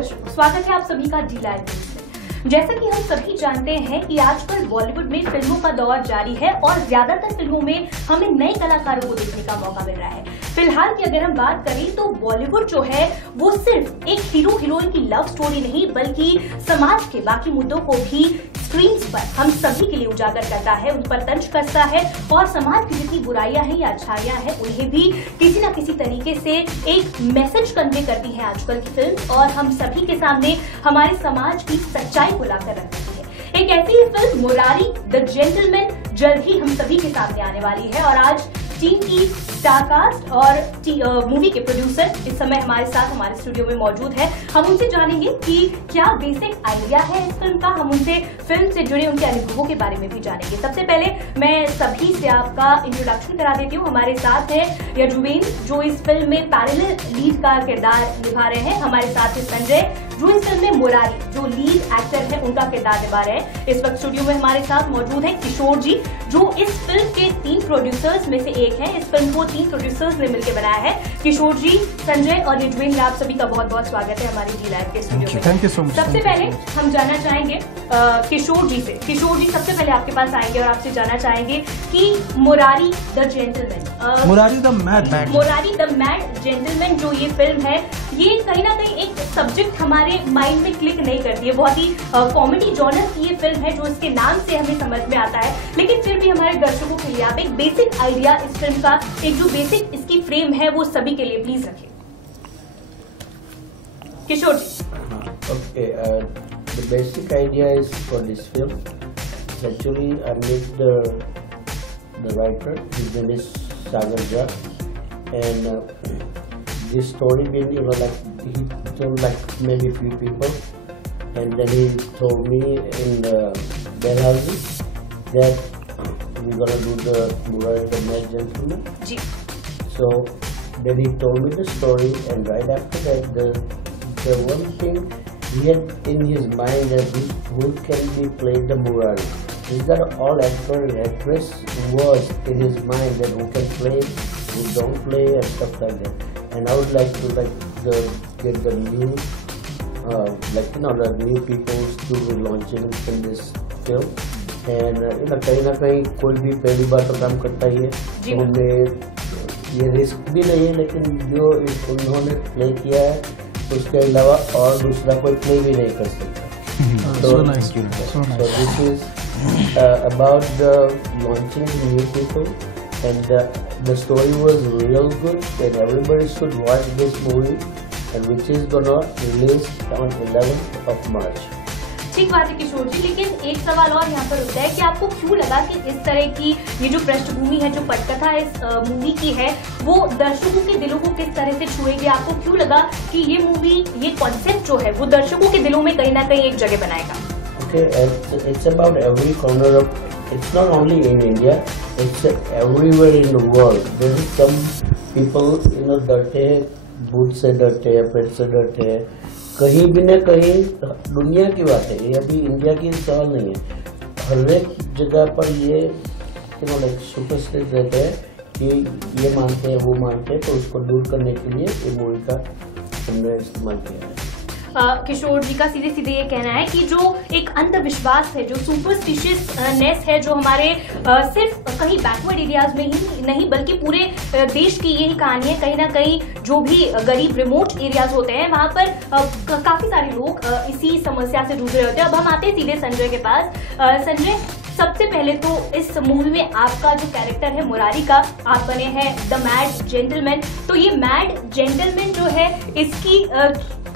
दर्शकों, स्वागत है आप सभी का डी लाइव न्यूज में। जैसा कि हम सभी जानते हैं कि आजकल बॉलीवुड में फिल्मों का दौर जारी है और ज्यादातर फिल्मों में हमें नए कलाकारों को देखने का मौका मिल रहा है। फिलहाल की अगर हम बात करें तो बॉलीवुड जो है वो सिर्फ एक हीरो हीरोइन की लव स्टोरी नहीं बल्कि समाज के बाकी मुद्दों को भी स्क्रीन्स पर हम सभी के लिए उजागर करता है, उन पर तंज कसता है और समाज की जितनी बुराइयां हैं या अच्छाइयां हैं उन्हें भी किसी न किसी तरीके से एक मैसेज कन्वे करती है आजकल की फिल्म और हम सभी के सामने हमारे समाज की सच्चाई को लाकर रखती है। एक ऐसी ही फिल्म मुरारी द जेंटलमैन जल्द ही हम सभी के सामने आने वाली है और आज टीम की स्टारकास्ट और मूवी के प्रोड्यूसर इस समय हमारे साथ हमारे स्टूडियो में मौजूद है। हम उनसे जानेंगे कि क्या बेसिक आइडिया है इस फिल्म का, हम उनसे फिल्म से जुड़े उनके अनुभवों के बारे में भी जानेंगे। सबसे पहले मैं सभी से आपका इंट्रोडक्शन करा देती हूँ। हमारे साथ है यजुवेन जो इस फिल्म में पैरेलल लीड का किरदार निभा रहे हैं। हमारे साथ है संजय जो इस फिल्म में मुरारी जो लीड एक्टर है उनका किरदार निभा रहे हैं। इस वक्त स्टूडियो में हमारे साथ मौजूद है किशोर जी जो इस फिल्म के 3 प्रोड्यूसर्स में से एक है। इस फिल्म को 3 प्रोड्यूसर्स ने मिलकर बनाया है। किशोर जी, संजय और यजुवेन, आप सभी का बहुत बहुत स्वागत है हमारे डी लाइव के स्टूडियो में। Thank you so much. सबसे पहले हम जानना चाहेंगे किशोर जी से। किशोर जी सबसे पहले आपके पास आएंगे और आपसे जानना चाहेंगे कि Murari the gentleman, Murari the mad gentleman जो ये फिल्म है ये कहीं ना कहीं एक सब्जेक्ट हमारे माइंड में क्लिक नहीं करती है। बहुत ही कॉमेडी जॉनर की ये फिल्म है जो इसके नाम से हमें समझ में आता है, लेकिन फिर भी हमारे दर्शकों के लिए आप एक बेसिक आइडिया इस फिल्म का, एक जो बेसिक इसकी फ्रेम है वो सभी के लिए प्लीज रखें। किशोर जी। Okay, the basic idea is for this film. Actually, I met the writer. His name is Sagar Jha, and this story been like he told like maybe few people, and then he told me in Dalhousie that we're gonna do the Murari the Mad Gentleman. So then he told me the story, and right after that the one thing he had in his mind that who can be played the Murari. Is that all actor and actress was in his mind that who can play, who don't play, and stuff like that. And I would like to get the new the new people to be launching in this film. And कहीं ना कहीं कोई भी पहली बार तो काम करता ही है, तो उनमें ये रिस्क भी नहीं है, लेकिन जो उन्होंने प्ले किया है उसके अलावा और दूसरा कोई प्ले भी नहीं कर सकता। So this is about the launching new people, and the story was real good, and everybody should watch this movie, and which is gonna release on 11th of March. ठीक बात है किशोर जी, लेकिन एक सवाल और यहाँ पर उठता है कि आपको क्यों लगा कि इस तरह की ये जो पृष्ठभूमि है, जो पटकथा इस मूवी की है वो दर्शकों के दिलों को किस तरह से छुएगी? आपको क्यों लगा कि ये मूवी, ये कॉन्सेप्ट जो है वो दर्शकों के दिलों में कहीं ना कहीं एक जगह बनाएगा? Okay, it's about every corner of, it's not only in India, it's everywhere in the world. There is some people डरते हैं, भूत से डरते हैं, प्रेत से डरते हैं, कहीं भी न कहीं दुनिया की बात है, ये अभी इंडिया की सवाल नहीं है, हर एक जगह पर ये सुपरस्टिशन रहते हैं कि ये मानते हैं वो मानते हैं, तो उसको दूर करने के लिए ये मूवी का हमने इस्तेमाल किया है। किशोर जी का सीधे सीधे ये कहना है कि जो एक अंधविश्वास है, जो सुपरस्टिशियसनेस है, जो हमारे सिर्फ कहीं बैकवर्ड एरियाज में ही नहीं बल्कि पूरे देश की यही कहानी है। कहीं ना कहीं जो भी गरीब रिमोट एरियाज होते हैं वहां पर काफी सारे लोग इसी समस्या से जूझ रहे होते हैं। अब हम आते हैं सीधे संजय के पास। संजय, सबसे पहले तो इस मूवी में आपका जो कैरेक्टर है मुरारी का, आप बने हैं द मैड जेंटलमैन, तो ये मैड जेंटलमैन जो है इसकी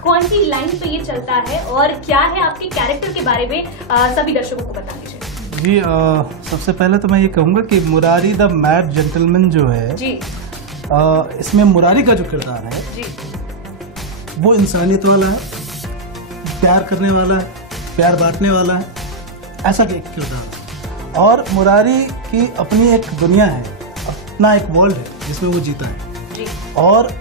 कौन सी लाइन पे ये चलता है और क्या है आपके कैरेक्टर के बारे में सभी दर्शकों को बता दीजिए। जी, सबसे पहले तो मैं ये कहूँगा कि मुरारी द मैड जेंटलमैन जो है जी, इसमें मुरारी का जो किरदार है जी वो इंसानियत वाला है, प्यार करने वाला है, प्यार बांटने वाला है, ऐसा एक किरदार है। और मुरारी की अपनी एक दुनिया है, अपना एक वर्ल्ड है जिसमें वो जीता है जी, और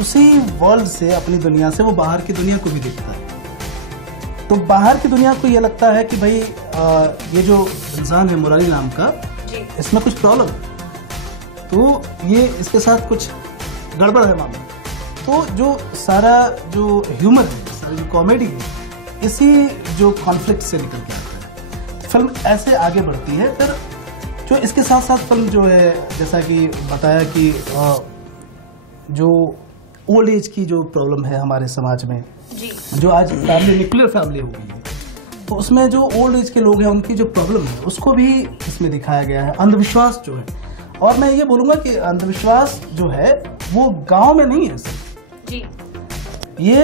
उसी वर्ल्ड से, अपनी दुनिया से वो बाहर की दुनिया को भी देखता है। तो बाहर की दुनिया को ये लगता है कि भाई ये जो इंसान है मुरारी नाम का, इसमें कुछ प्रॉब्लम है, तो ये इसके साथ कुछ गड़बड़ है मामला। तो जो सारा जो ह्यूमर है, सारी जो कॉमेडी है, इसी जो कॉन्फ्लिक्ट से निकल के आता है। फिल्म ऐसे आगे बढ़ती है। फिर जो इसके साथ साथ फिल्म जो है, जैसा कि बताया कि जो ओल्ड एज की जो प्रॉब्लम है हमारे समाज में जी, जो आज फैमिली न्यूक्लियर फैमिली हो गई है, तो उसमें जो ओल्ड एज के लोग हैं उनकी जो प्रॉब्लम है उसको भी इसमें दिखाया गया है। अंधविश्वास जो है, और मैं ये बोलूँगा कि अंधविश्वास जो है वो गांव में नहीं है सिर्फ जी, ये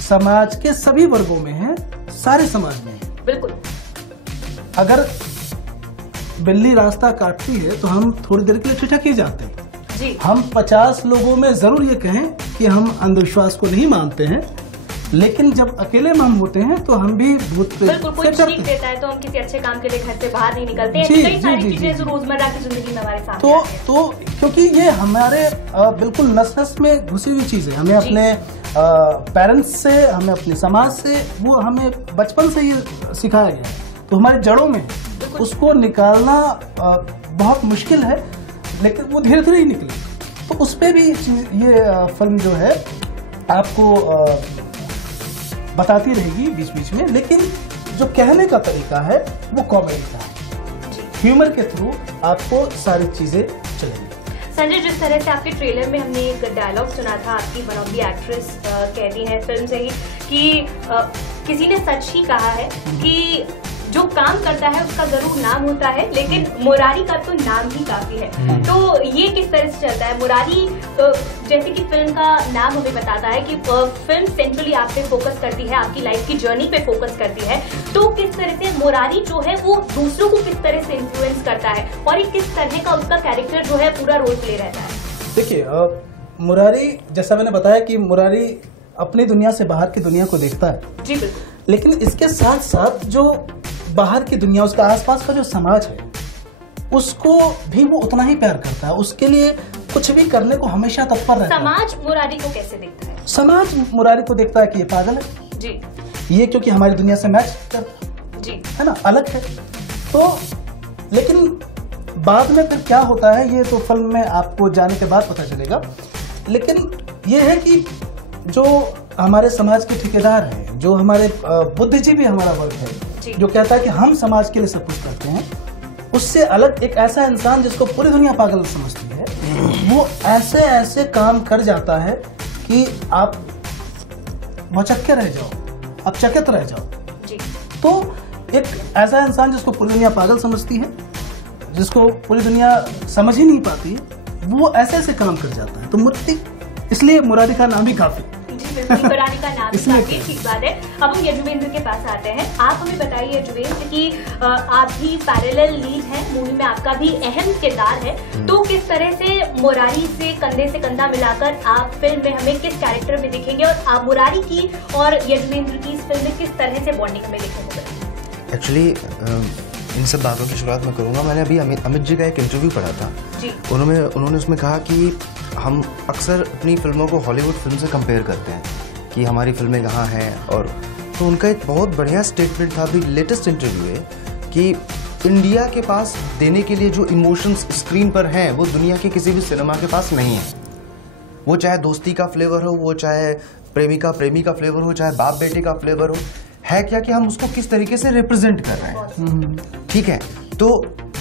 समाज के सभी वर्गों में है, सारे समाज में है। बिल्कुल, अगर बिल्ली रास्ता काटती है तो हम थोड़ी देर के लिए ठिठक ही जाते हैं जी। हम 50 लोगों में जरूर ये कहें कि हम अंधविश्वास को नहीं मानते हैं, लेकिन जब अकेले में हम होते हैं तो हम भी भूत प्रेत कोई सीख देता है तो हम किसी अच्छे काम के लिए घर से बाहर नहीं निकलते हैं। कई सारी चीजें जो रोजमर्रा की जिंदगी में हमारे सामने तो क्योंकि ये हमारे बिल्कुल नस नस में घुसी हुई चीज है। हमें अपने पेरेंट्स से, हमें अपने समाज से, वो हमें बचपन से ये सिखाया गया है, तो हमारी जड़ों में उसको निकालना बहुत मुश्किल है, लेकिन वो धीरे धीरे ही निकले। तो उस पर भी ये फिल्म जो है आपको बताती रहेगी बीच बीच में, लेकिन जो कहने का तरीका है वो कॉमेडी का है। ह्यूमर के थ्रू आपको सारी चीजें चलेंगी। संजय, जिस तरह से आपके ट्रेलर में हमने एक डायलॉग सुना था, आपकी वन ऑफ द एक्ट्रेस कहती है फिल्म से ही कि किसी ने सच ही कहा है कि जो काम करता है उसका जरूर नाम होता है, लेकिन मुरारी का तो नाम ही काफी है। तो ये किस तरह से चलता है मुरारी? जैसे कि फिल्म का नाम हमें बताता है कि फिल्म सेंट्रली आप पे फोकस करती है, आपकी लाइफ की जर्नी पे फोकस करती है, तो किस तरह से मुरारी जो है वो दूसरों को किस तरह से इन्फ्लुएंस करता है और ये किस तरह का उसका कैरेक्टर जो है पूरा रोल प्ले रहता है? देखिए, मुरारी, जैसा मैंने बताया कि मुरारी अपनी दुनिया से बाहर की दुनिया को देखता है जी, बिल्कुल, लेकिन इसके साथ साथ जो बाहर की दुनिया, उसका आसपास का जो समाज है, उसको भी वो उतना ही प्यार करता है, उसके लिए कुछ भी करने को हमेशा तत्पर रहता है। समाज मुरारी को कैसे देखता है? समाज मुरारी को देखता है कि ये पागल है जी, ये क्योंकि हमारी दुनिया से मैच करता जी, है ना, अलग है। तो लेकिन बाद में फिर क्या होता है ये तो फिल्म में आपको जाने के बाद पता चलेगा। लेकिन ये है कि जो हमारे समाज के ठेकेदार हैं, जो हमारे बुद्धिजीवी हमारा वर्ग है, जो कहता है कि हम समाज के लिए सब कुछ करते हैं, उससे अलग एक ऐसा इंसान जिसको पूरी दुनिया पागल समझती है, वो ऐसे ऐसे काम कर जाता है कि आप भौचक्के रह जाओ, आप चकित रह जाओ जी। तो एक ऐसा इंसान जिसको पूरी दुनिया पागल समझती है, जिसको पूरी दुनिया समझ ही नहीं पाती, वो ऐसे ऐसे काम कर जाता है। तो मूर्ति, इसलिए मुरारी का नाम ही काफी मुरारी का नाम काफी ठीक बात है। अब हम यजुवेंद्र के पास आते हैं। आप हमें बताइए यजुवेंद्र कि आप भी पैरेलल लीड हैं, मूवी में आपका भी अहम किरदार है, तो किस तरह से मुरारी से कंधे से कंधा मिलाकर आप फिल्म में हमें किस कैरेक्टर में दिखेंगे और आप मुरारी की और यजुवेंद्र की इस फिल्म में किस तरह से बॉन्डिंग में दिखेंगे? एक्चुअली इन सब बातों की शुरुआत मैं करूँगा। मैंने अभी अमित जी का एक इंटरव्यू पढ़ा था जी। उन्होंने उसमें कहा कि हम अक्सर अपनी फिल्मों को हॉलीवुड फिल्म से कंपेयर करते हैं कि हमारी फिल्में कहाँ हैं, और तो उनका एक बहुत बढ़िया स्टेटमेंट था, अभी लेटेस्ट इंटरव्यू है, कि इंडिया के पास देने के लिए जो इमोशंस स्क्रीन पर हैं वो दुनिया के किसी भी सिनेमा के पास नहीं है। वो चाहे दोस्ती का फ्लेवर हो, वो चाहे प्रेमिका प्रेमी का फ्लेवर हो, चाहे बाप बेटे का फ्लेवर हो, है क्या कि हम उसको किस तरीके से रिप्रेजेंट कर रहे हैं। ठीक है, तो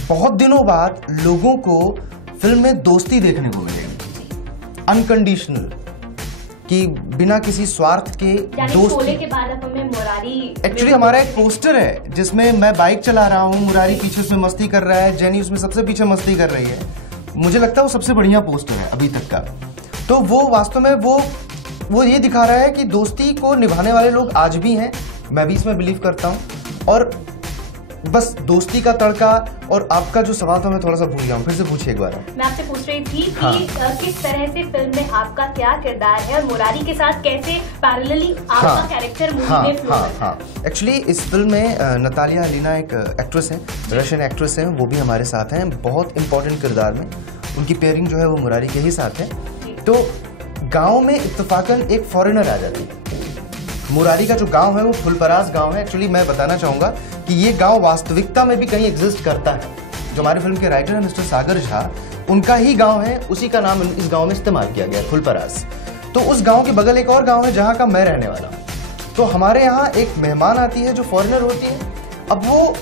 बहुत दिनों बाद लोगों को फिल्म में दोस्ती देखने को मिलेगी, अनकंडीशनल, कि बिना किसी स्वार्थ के दोस्ती। के बाद अब हमें मुरारी, एक्चुअली हमारा एक पोस्टर है जिसमें मैं बाइक चला रहा हूँ, मुरारी पीछे उसमें मस्ती कर रहा है, जेनी उसमें सबसे पीछे मस्ती कर रही है। मुझे लगता है वो सबसे बढ़िया पोस्टर है अभी तक का। तो वो वास्तव में वो ये दिखा रहा है कि दोस्ती को निभाने वाले लोग आज भी हैं, मैं भी इसमें बिलीव करता हूँ। और बस दोस्ती का तड़का। और आपका जो सवाल था मैं थोड़ा सा भूल गया हूँ, फिर से पूछिए एक बार। मैं आपसे पूछ रही थी कि किस तरह से फिल्म में आपका क्या किरदार है और मुरारी के साथ कैसे पैरेलली आपका कैरेक्टर मूवी में फ्लो करता है? एक्चुअली इस फिल्म में नतालिया अलीना एक एक्ट्रेस है, रशियन एक्ट्रेस है, वो भी हमारे साथ हैं, बहुत इंपॉर्टेंट किरदार में। उनकी पेयरिंग जो है वो मुरारी के ही साथ है। तो गाँव में इत्तेफाकन एक फॉरेनर आ जाती है। मुरारी का जो गांव है वो फुलपरास गांव है। एक्चुअली मैं बताना चाहूँगा कि ये गांव वास्तविकता में भी कहीं एग्जिस्ट करता है। जो हमारी फिल्म के राइटर हैं मिस्टर सागर झा, उनका ही गांव है, उसी का नाम इस गांव में इस्तेमाल किया गया है, फुलपरास। तो उस गांव के बगल एक और गांव है जहां का मैं रहने वाला हूं। तो हमारे यहाँ एक मेहमान आती है जो फॉरेनर होती है, अब वो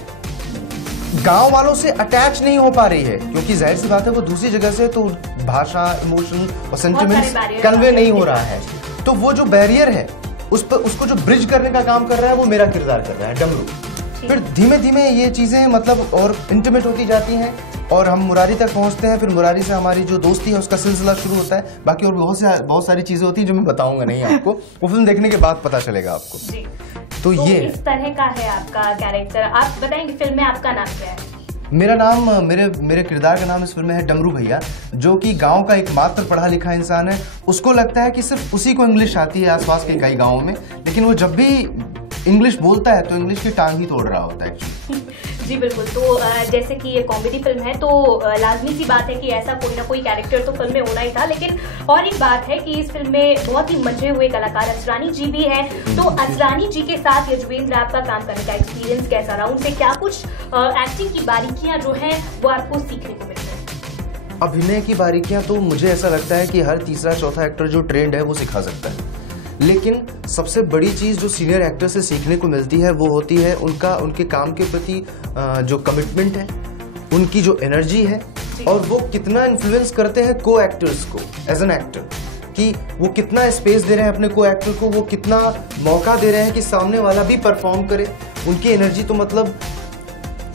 गांव वालों से अटैच नहीं हो पा रही है क्योंकि जाहिर सी बात है वो दूसरी जगह से, तो भाषा, इमोशन और सेंटिमेंट्स कन्वे नहीं हो रहा है। तो वो जो बैरियर है उस पर, उसको जो ब्रिज करने का काम कर रहा है वो मेरा किरदार कर रहा है, डमरू। फिर धीमे धीमे ये चीजें मतलब और इंटीमेट होती जाती हैं और हम मुरारी तक पहुंचते हैं। फिर मुरारी से हमारी जो दोस्ती है उसका सिलसिला शुरू होता है। बाकी और बहुत सारी चीजें होती हैं जो मैं बताऊंगा नहीं आपको, वो फिल्म देखने के बाद पता चलेगा आपको। तो ये इस तरह का है आपका कैरेक्टर। आप बताएंगे फिल्म में आपका नाम क्या है? मेरा नाम, मेरे किरदार का नाम इस फिल्म में है डमरू भैया, जो कि गांव का एकमात्र पढ़ा लिखा इंसान है। उसको लगता है कि सिर्फ उसी को इंग्लिश आती है आसपास के कई गांवों में, लेकिन वो जब भी इंग्लिश बोलता है तो इंग्लिश की टांग ही तोड़ रहा होता है। जी बिल्कुल। तो जैसे कि ये कॉमेडी फिल्म है तो लाजमी सी बात है कि ऐसा कोई ना कोई कैरेक्टर तो फिल्म में होना ही था। लेकिन और एक बात है कि इस फिल्म में बहुत ही मंझे हुए कलाकार असरानी जी भी हैं। तो असरानी जी के साथ यजुवेंद्र, आपका काम करने का एक्सपीरियंस कैसा रहा? उनसे क्या कुछ एक्टिंग की बारीकियां जो हैं वो आपको सीखने को मिली है? अभिनय की बारीकियां तो मुझे ऐसा लगता है कि हर तीसरा चौथा एक्टर जो ट्रेंड है वो सिखा सकता है, लेकिन सबसे बड़ी चीज जो सीनियर एक्टर से सीखने को मिलती है वो होती है उनके काम के प्रति जो कमिटमेंट है, उनकी जो एनर्जी है, और वो कितना इन्फ्लुएंस करते हैं को एक्टर्स को एज एन एक्टर, कि वो कितना स्पेस दे रहे हैं अपने को एक्टर को, वो कितना मौका दे रहे हैं कि सामने वाला भी परफॉर्म करे। उनकी एनर्जी तो मतलब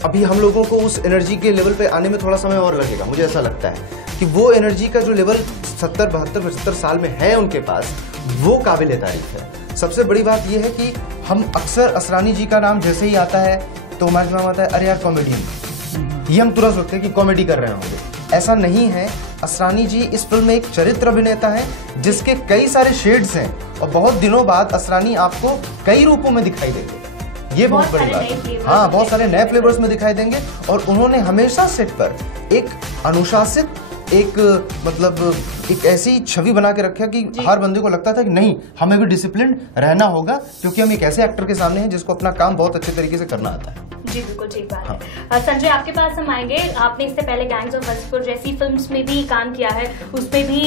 अभी हम लोगों को उस एनर्जी के लेवल पे आने में थोड़ा समय और लगेगा। मुझे ऐसा लगता है कि वो एनर्जी का जो लेवल 70, 72, 75 साल में है उनके पास, वो काबिल तारीफ है। सबसे बड़ी बात यह है कि हम अक्सर असरानी जी का नाम जैसे ही आता है तो हमारे दिमाग में आता है अरे यार कॉमेडियन, ये हम तुरंत सोचते हैं कि कॉमेडी कर रहे होंगे। ऐसा नहीं है। असरानी जी इस फिल्म में एक चरित्र अभिनेता है जिसके कई सारे शेड्स हैं, और बहुत दिनों बाद असरानी आपको कई रूपों में दिखाई देंगे। ये बहुत बड़ी बात है। हाँ, बहुत सारे नए फ्लेवर्स में दिखाई देंगे। और उन्होंने हमेशा सेट पर एक अनुशासित, एक मतलब एक ऐसी छवि बना के रखा कि हर बंदे को लगता था कि नहीं, हमें भी डिसिप्लिन रहना होगा क्योंकि हम एक ऐसे एक्टर के सामने हैं जिसको अपना काम बहुत अच्छे तरीके से करना आता है। जी बिल्कुल ठीक बात है। संजय, आपके पास हम आएंगे। आपने इससे पहले गैंग्स ऑफ वासेपुर जैसी फिल्म्स में भी काम किया है, उसमें भी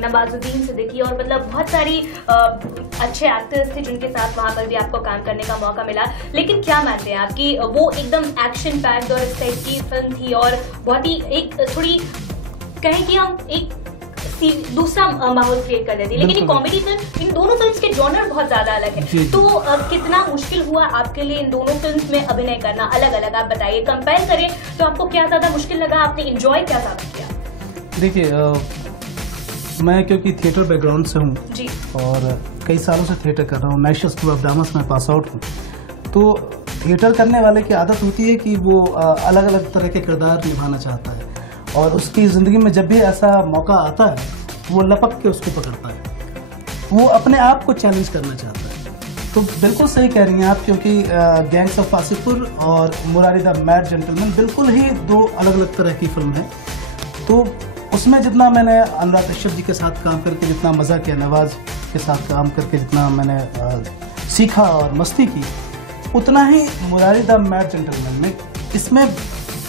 नवाजुद्दीन सिद्दीकी और मतलब बहुत सारी अच्छे एक्टर्स थे जिनके साथ वहां पर भी आपको काम करने का मौका मिला। लेकिन क्या मानते हैं आपकी वो एकदम एक्शन पैक्ड और इस टाइप की फिल्म थी और बहुत ही एक थोड़ी कहें कि हम एक दूसरा माहौल क्रिएट कर देती है, लेकिन कॉमेडी फिल्म, इन दोनों फिल्म्स के जॉनर बहुत ज्यादा अलग है। तो कितना मुश्किल हुआ आपके लिए इन दोनों फिल्म्स में अभिनय करना अलग अलग? आप बताइए, कंपेयर करें तो आपको क्या ज्यादा मुश्किल लगा, आपने एंजॉय क्या ज्यादा किया? देखिए, मैं क्योंकि थिएटर बैकग्राउंड से हूँ और कई सालों से थिएटर कर रहा हूँ, नेशनल स्कूल ऑफ ड्रामा से मैं पास आउट हूँ, तो थिएटर करने वाले की आदत होती है कि वो अलग अलग तरह के किरदार निभाना चाहता है, और उसकी ज़िंदगी में जब भी ऐसा मौका आता है वो लपक के उसको पकड़ता है, वो अपने आप को चैलेंज करना चाहता है। तो बिल्कुल सही कह रही हैं आप, क्योंकि गैंग्स ऑफ वासेपुर और मुरारी द मैड जेंटलमैन बिल्कुल ही दो अलग अलग तरह की फिल्म है। तो उसमें जितना मैंने अनुराग कश्यप जी के साथ काम करके जितना मज़ा किया, नवाज के साथ काम करके जितना मैंने सीखा और मस्ती की, उतना ही मुरारी द मैड जेंटलमैन में इसमें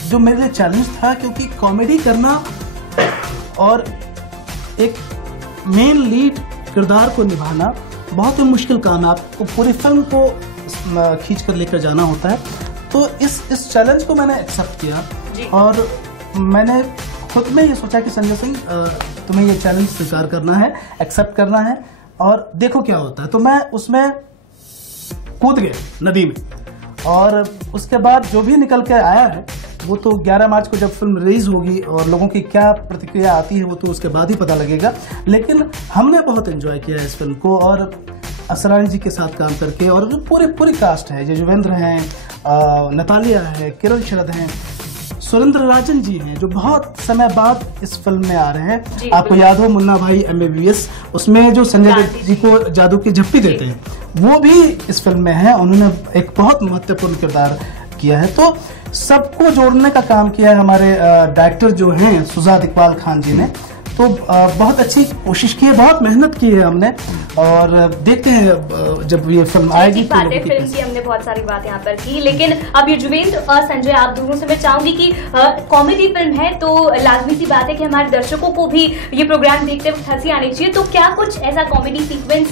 जो मेरे लिए चैलेंज था, क्योंकि कॉमेडी करना और एक मेन लीड किरदार को निभाना बहुत ही मुश्किल काम है। आपको पूरी फिल्म को खींच कर लेकर जाना होता है। तो इस चैलेंज को मैंने एक्सेप्ट किया और मैंने खुद में ये सोचा कि संजय सिंह, तुम्हें ये चैलेंज स्वीकार करना है, एक्सेप्ट करना है और देखो क्या होता है। तो मैं उसमें कूद गया नदी में, और उसके बाद जो भी निकल के आया है वो तो 11 मार्च को जब फिल्म रिलीज होगी और लोगों की क्या प्रतिक्रिया आती है वो तो उसके बाद ही पता लगेगा। लेकिन हमने बहुत एंजॉय किया इस फिल्म को, और असरानी जी के साथ काम करके, और जो पूरी कास्ट है, यजुवेंद्र हैं, नतालिया है, किरण शरद हैं, सुरेंद्र राजन जी हैं जो बहुत समय बाद इस फिल्म में आ रहे हैं। आपको याद हो मुन्ना भाई MBBS, उसमें जो संजय जी को जादू की झप्पी देते हैं, वो भी इस फिल्म में है। उन्होंने एक बहुत महत्वपूर्ण किरदार किया है। तो सबको जोड़ने का काम किया है हमारे डायरेक्टर जो हैं सुजात इकबाल खान जी ने। तो तो बहुत अच्छी कोशिश की है, बहुत मेहनत की है हमने, और देखते हैं जब ये फिल्म आएगी। फिल्म की हमने बहुत सारी बात यहाँ पर की, लेकिन अब युजवेंद्र और संजय, आप दोनों से मैं चाहूंगी कि कॉमेडी फिल्म है तो लाजमी सी बात है कि हमारे दर्शकों को भी ये प्रोग्राम देखते वक्त हंसी आनी चाहिए। तो क्या कुछ ऐसा कॉमेडी सीक्वेंस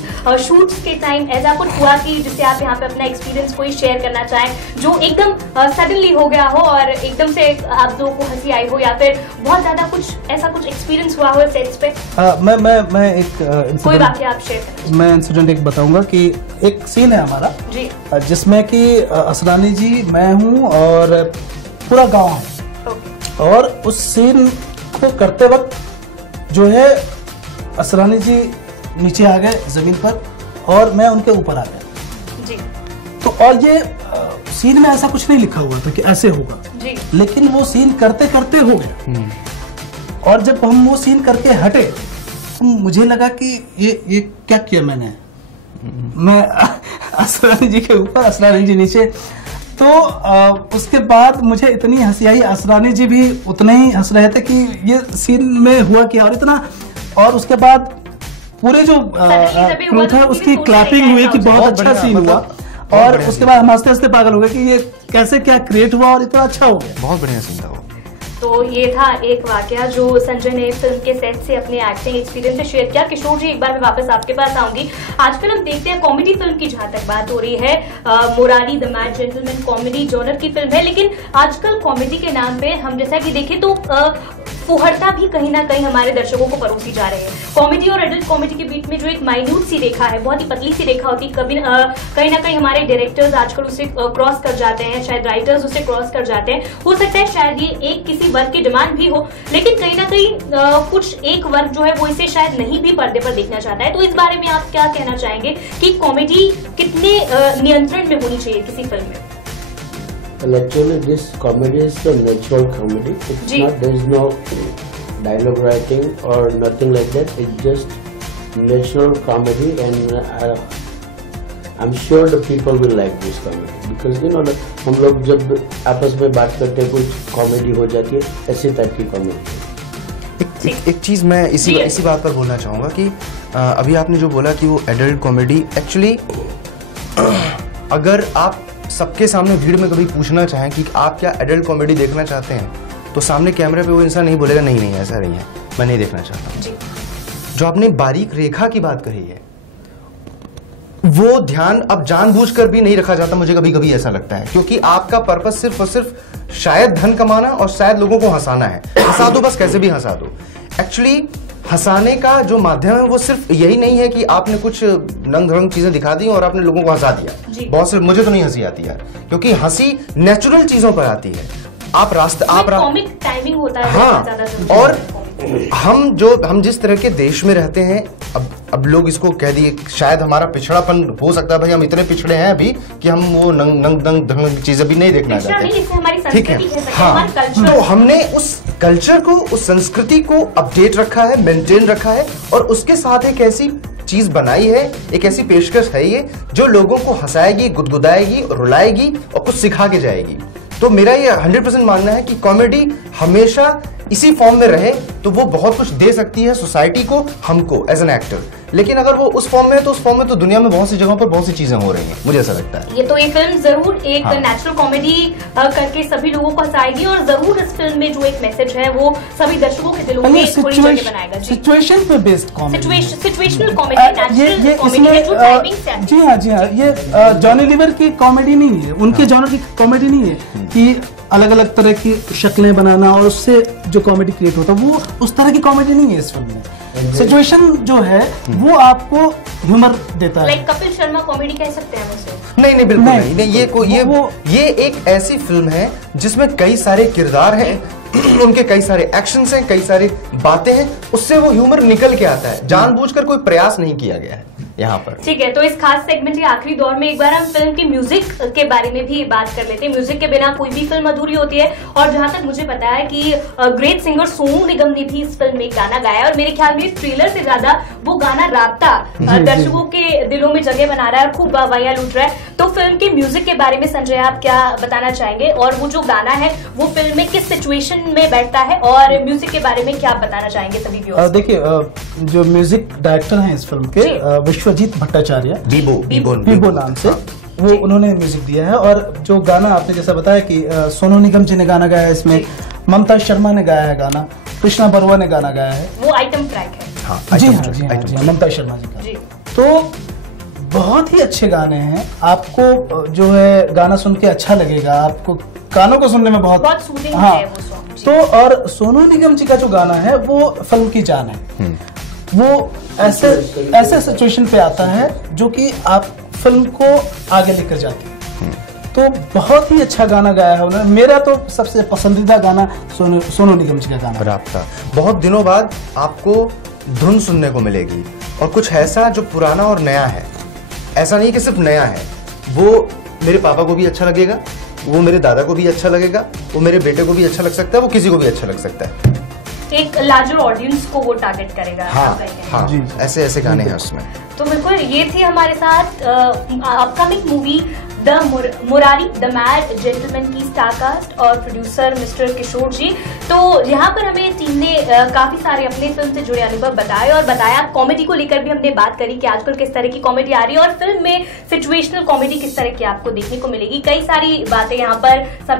शूट्स के टाइम ऐसा कुछ हुआ कि जिससे आप यहाँ पे अपना एक्सपीरियंस कोई शेयर करना चाहें, जो एकदम सडनली हो गया हो और एकदम से आप लोगों को हंसी आई हो, या फिर बहुत ज्यादा कुछ ऐसा कुछ एक्सपीरियंस हुआ हो सेट्स पे? मैं एक कोई वाकया आप शेयर करें। मैं इंसिडेंट एक बताऊंगा कि एक सीन है हमारा जी, जिसमें कि असरानी जी, मैं हूँ और पूरा गांव है, और उस सीन को करते वक्त जो है असरानी जी नीचे आ गए जमीन पर और मैं उनके ऊपर आ गया जी। तो और ये सीन में ऐसा कुछ नहीं लिखा हुआ था कि ऐसे होगा जी, लेकिन वो सीन करते करते हो गया। और जब हम वो सीन करके हटे तो मुझे लगा कि ये क्या किया मैंने, मैं असरानी जी के ऊपर, असरानी जी नीचे। तो उसके बाद मुझे इतनी हंसी आई, असरानी जी भी उतने ही हंस रहे थे कि ये सीन में हुआ क्या, और इतना, और उसके बाद पूरे जो क्रू था उसकी क्लैपिंग हुई कि बहुत अच्छा सीन हुआ, और उसके बाद हम हंसते हंसते पागल हो गए कि ये कैसे क्या क्रिएट हुआ और इतना अच्छा हो गया। बहुत बढ़िया सीन था वो। तो ये था एक वाकया जो संजय ने फिल्म के सेट से अपने एक्टिंग एक्सपीरियंस से शेयर किया। किशोर जी, एक बार मैं वापस आपके पास आऊंगी। आजकल हम देखते हैं कॉमेडी फिल्म की जहां तक बात हो रही है, Murari the mad gentleman comedy genre की फिल्म है, लेकिन आजकल कॉमेडी के नाम पे हम जैसा कि देखें तो फुहरता भी कहीं ना कहीं हमारे दर्शकों को परोसी जा रही है। कॉमेडी और एडल्ट कॉमेडी के बीच में जो एक माइन्यूट सी रेखा है, बहुत ही पतली सी रेखा होती है, कहीं ना कहीं हमारे डायरेक्टर्स आजकल उसे क्रॉस कर जाते हैं, शायद राइटर्स उसे क्रॉस कर जाते हैं। हो सकता है शायद ये एक किसी वर्ग की डिमांड भी हो, लेकिन कहीं ना कहीं कुछ एक वर्ग जो है वो इसे शायद नहीं भी पर्दे पर देखना चाहता है। तो इस बारे में आप क्या कहना चाहेंगे कि कॉमेडी कितने नियंत्रण में होनी चाहिए किसी फिल्म में? Well, actually, this comedy is a natural comedy. It's not. There is no dialogue writing or nothing like that. It's just natural comedy, and I'm sure the people will like this comedy because you know हम लोग जब आपस में बात करते हैं कुछ comedy हो जाती है, ऐसी टाइप की कॉमेडी। एक चीज मैं इसी बात पर बोलना चाहूंगा कि अभी आपने जो बोला कि वो एडल्ट कॉमेडी, एक्चुअली अगर आप सबके सामने भीड़ में कभी पूछना चाहें कि आप क्या एडल्ट कॉमेडी देखना चाहते हैं, तो सामने कैमरे पे वो इंसान नहीं बोलेगा नहीं ऐसा नहीं है, मैं नहीं देखना चाहता। जो आपने बारीक रेखा की बात कही है, वो ध्यान अब जानबूझकर भी नहीं रखा जाता, मुझे कभी कभी ऐसा लगता है, क्योंकि आपका पर्पस सिर्फ और सिर्फ शायद धन कमाना और शायद लोगों को हंसाना है। हंसा दो बस, कैसे भी हंसा दो। एक्चुअली हंसाने का जो माध्यम है वो सिर्फ यही नहीं है कि आपने कुछ रंग धरंग चीजें दिखा दी और आपने लोगों को हंसा दिया। बहुत से, मुझे तो नहीं हंसी आती यार, क्योंकि हंसी नेचुरल चीजों पर आती है। आप कॉमिक टाइमिंग होता है। हाँ, और हम जिस तरह के देश में रहते हैं, अब लोग इसको कह दिए, शायद हमारा पिछड़ापन हो सकता है, भाई हम इतने पिछड़े हैं अभी कि हम वो नंग चीजें भी नहीं देखना चाहते। ठीक है, हाँ, तो हमने उस कल्चर को, उस संस्कृति को अपडेट रखा है, मेंटेन रखा है, और उसके साथ एक ऐसी चीज बनाई है, एक ऐसी पेशकश है ये जो लोगों को हंसाएगी, गुदगुदाएगी, रुलाएगी और कुछ सिखा के जाएगी। तो मेरा ये 100% मानना है कि कॉमेडी हमेशा इसी फॉर्म में रहे तो वो बहुत कुछ दे सकती है सोसाइटी को, हमको एज एन एक्टर। लेकिन अगर वो उस फॉर्म में है तो उस फॉर्म में तो दुनिया में बहुत सी जगहों पर बहुत सी चीजें हो रही हैं, मुझे ऐसा लगता है। ये तो ये फिल्म जरूर एक नेचुरल कॉमेडी करके सभी लोगों को हंसाएगी, और जरूर इस फिल्म में जो एक मैसेज है वो सभी दर्शकों के दिलों में थोड़ी जगह बनाएगा। सिचुएशन पे based comedy, situational comedy, natural comedy. जी हाँ, ये जॉनी लीवर की कॉमेडी नहीं है, उनके जॉनर की कॉमेडी नहीं है कि अलग अलग तरह की शक्लें बनाना और उससे जो कॉमेडी क्रिएट होता है, वो उस तरह की कॉमेडी नहीं है इस फिल्म में। सिचुएशन जो है वो आपको ह्यूमर देता है। लाइक कपिल शर्मा कॉमेडी कह सकते हैं उसे? नहीं, बिल्कुल नहीं। ये एक ऐसी फिल्म है जिसमें कई सारे किरदार हैं, उनके कई सारे एक्शंस हैं, कई सारी बातें हैं, उससे वो ह्यूमर निकल के आता है। जानबूझकर कोई प्रयास नहीं किया गया है यहाँ पर। ठीक है, तो इस खास सेगमेंट के आखिरी दौर में एक बार हम फिल्म की म्यूजिक के बारे में भी बात कर लेते हैं। म्यूजिक के बिना कोई भी फिल्म अधूरी होती है, और जहां तक मुझे पता है कि ग्रेट सिंगर सोनू निगम ने भी इस फिल्म में गाना गाया, और मेरे ख्याल में ट्रेलर से ज्यादा वो गाना राब्ता दर्शकों के दिलों में जगह बना रहा है और खूब वाहियात लूट रहा है। तो फिल्म के म्यूजिक के बारे में संजय आप क्या बताना चाहेंगे, और वो जो गाना है वो फिल्म में किस सिचुएशन में बैठता है, और म्यूजिक के बारे में क्या बताना चाहेंगे सभी व्यूअर्स? देखिए, जो म्यूजिक डायरेक्टर हैं इस फिल्म के विश्वजीत भट्टाचार्य, बीबो नाम से, वो उन्होंने म्यूजिक दिया है। और जो गाना आपने जैसा बताया कि सोनू निगम जी ने गाना गाया है इसमें, ममता शर्मा ने गाया है गाना, कृष्णा बरुआ ने गाना गाया है, वो आइटम ट्रैक है। जी हाँ, ममता शर्मा जी का। तो बहुत ही अच्छे गाने हैं, आपको जो है गाना सुन के अच्छा लगेगा, आपको गानों को सुनने में बहुत सूदिंग हाँ है वो सॉन्ग। तो और सोनू निगम जी का जो गाना है वो फिल्म की जान है, वो ऐसे सिचुएशन पे आता है जो कि आप फिल्म को आगे लेकर जाते हैं। तो बहुत ही अच्छा गाना गाया है उन्होंने। मेरा तो सबसे पसंदीदा गाना सोनू निगम जी का गाना राब्ता। बहुत दिनों बाद आपको धुन सुनने को मिलेगी, और कुछ ऐसा जो पुराना और नया है। ऐसा नहीं कि सिर्फ नया है, वो मेरे पापा को भी अच्छा लगेगा, वो मेरे दादा को भी अच्छा लगेगा, वो मेरे बेटे को भी अच्छा लग सकता है, वो किसी को भी अच्छा लग सकता है। एक लार्जर ऑडियंस को वो टारगेट करेगा। हाँ, जी, ऐसे गाने हैं उसमें। तो बिल्कुल ये थी हमारे साथ upcoming movie the Murari the mad gentleman की स्टारकास्ट और प्रोड्यूसर मिस्टर किशोर जी। तो यहाँ पर हमें टीम ने काफी सारे अपने फिल्म से जुड़े अनुभव बताए, और बताया कॉमेडी को लेकर भी हमने बात करी कि आजकल किस तरह की कॉमेडी आ रही है, और फिल्म में सिचुएशनल कॉमेडी किस तरह की आपको देखने को मिलेगी। कई सारी बातें यहाँ पर सभी